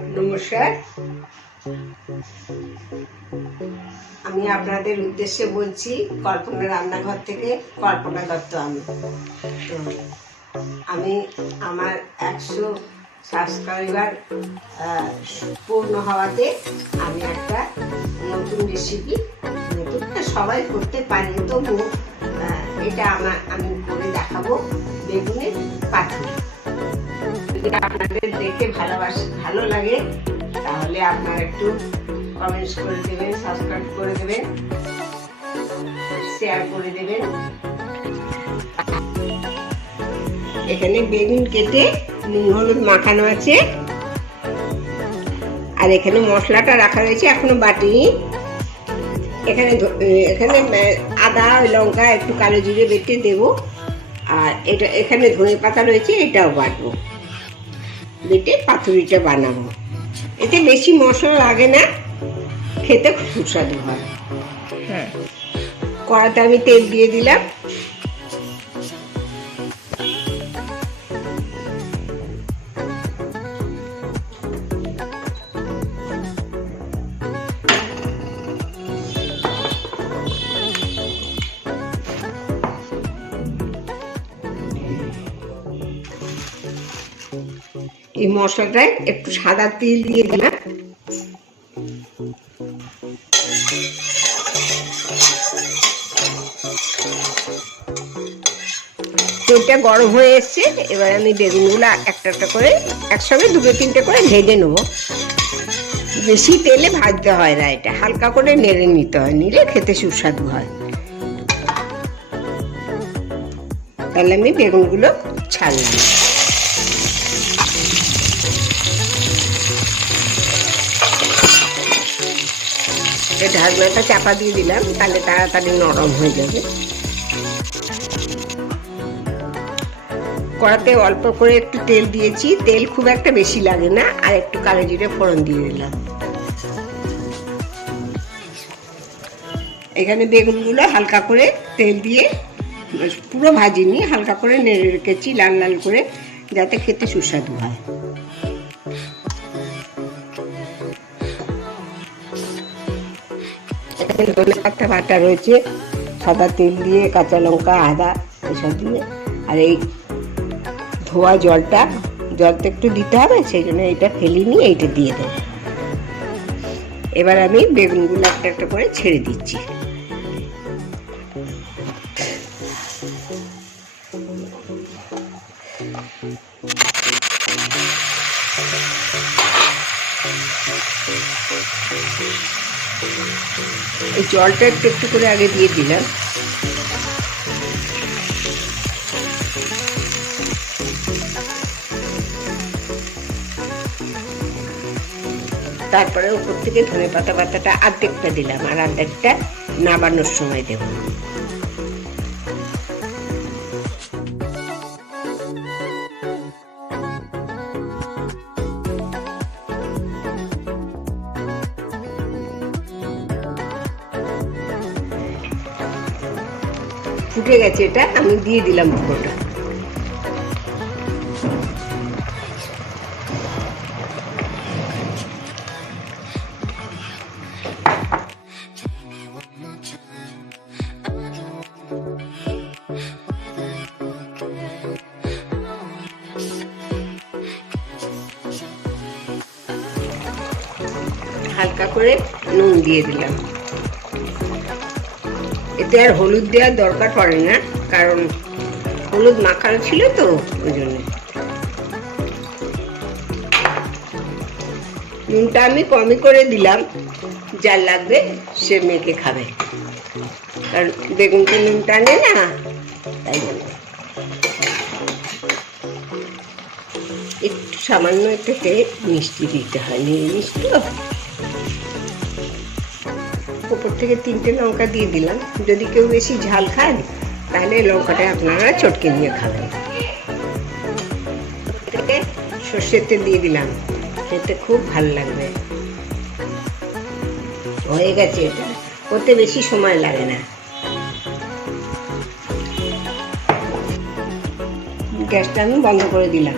নমস্কার, আমি আপনাদের উদ্দেশ্যে বলছি কল্পনা রান্নাঘর থেকে। কল্পনা দত্ত। আমি আমার 100 সাবস্ক্রাইবার পূর্ণ হওয়াতে আমি একটা নতুন রেসিপি, নতুন সবাই করতে পারে, তবু এটা আমি করে দেখাবো। বেগুনের পাতুরি। যদি আপনাদের দেখে ভালো লাগে তাহলে আপনারা একটু কমেন্টস করে দেবেন, সাবস্ক্রাইব করে দেবেন, শেয়ার করে দেবেন। এখানে বেগুন কেটে নুন হলুদ মাখানো আছে, আর এখানে মশলাটা রাখা রয়েছে, এখনো বাটিনি। এখানে আদা লঙ্কা একটু কালো জিরে বেটে দেবো, আর এখানে ধনে পাতা রয়েছে, এটাও বাটবো, বেটে পাতুরিটা বানাবো। এতে বেশি মশলা লাগে না, খেতে খুব সুস্বাদু হয়। কড়াতে আমি তেল দিয়ে দিলাম। এই মশলাটায় একটু সাদা তেল দিয়ে দিলাম। তেলটা গরম হয়ে এসছে, এবার আমি বেগুনগুলো একটা একটা করে একসঙ্গে দুটো তিনটে করে ভেজে নেবো। বেশি তেলে ভাজতে হয় না, এটা হালকা করে নেড়ে নিতে হয়, নিলে খেতে সুস্বাদু হয়। তাহলে আমি বেগুনগুলো ছাড়লাম। ঢাকনাটা চাপা দিয়ে দিলাম, তাহলে তাড়াতাড়ি নরম হয়ে যাবে। কড়াতে অল্প করে একটু তেল দিয়েছি, তেল খুব একটা বেশি লাগে না, আর একটু কালো জিরে ফোড়ন দিয়ে দিলাম। এখানে বেগুনগুলো হালকা করে তেল দিয়ে, পুরো ভাজিনি, হালকা করে নেড়ে রেখেছি লাল লাল করে, যাতে খেতে সুস্বাদু হয়। এখানে ধনে পাতা বাটা রয়েছে, সাদা তেল দিয়ে, কাঁচা লঙ্কা আদা এসব দিয়ে, আর এই ধোয়া জলটা একটু দিতে হবে, সেই জন্য এটা ফেলিনি, এইটা দিয়ে দেবো। এবার আমি বেগুনগুলো একটা একটা করে ছেড়ে দিচ্ছি। এই জলটা একটু একটু করে আগে দিয়ে দিলাম। তারপরে উপর থেকে ধনে পাতাটা অর্ধেকটা দিলাম, আর অর্ধেকটা নামানোর সময় দেব। ফুটে গেছে, এটা আমি দিয়ে দিলাম পুরোটা। হালকা করে নুন দিয়ে দিলাম। এতে আর হলুদ দেওয়ার দরকার পড়ে না, কারণ হলুদ মাখানো ছিল তো, ওই জন্য। নুনটা আমি কমই করে দিলাম, যার লাগবে সে মেখে খাবে, কারণ বেগুনটা নুন টানে না, তাই জন্য। একটু সামান্য থেকে মিষ্টি দিতে হয়, নিরামিষ তো। উপর থেকে 3টে লঙ্কা দিয়ে দিলাম, যদি কেউ বেশি ঝাল খায় তাহলে লঙ্কাটা আপনারা চটকে নিয়ে খাবেন। সর্ষের তেল দিয়ে দিলাম, খেতে খুব ভালো লাগবে। হয়ে গেছে, এটা করতে বেশি সময় লাগে না। গ্যাসটা আমি বন্ধ করে দিলাম।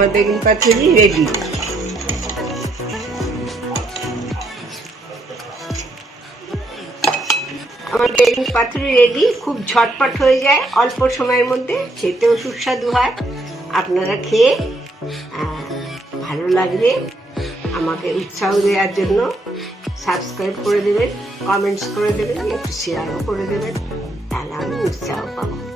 আমার বেগুন পাতুরি রেডি। আমার বেগুন পাতুরি রেডি, খুব ঝটপট হয়ে যায়, অল্প সময়ের মধ্যে, খেতেও সুস্বাদু হয়। আপনারা খেয়ে ভালো লাগলে আমাকে উৎসাহ দেওয়ার জন্য সাবস্ক্রাইব করে দেবেন, কমেন্টস করে দেবেন, একটু শেয়ারও করে দেবেন, তাহলে আমি উৎসাহ পাবো।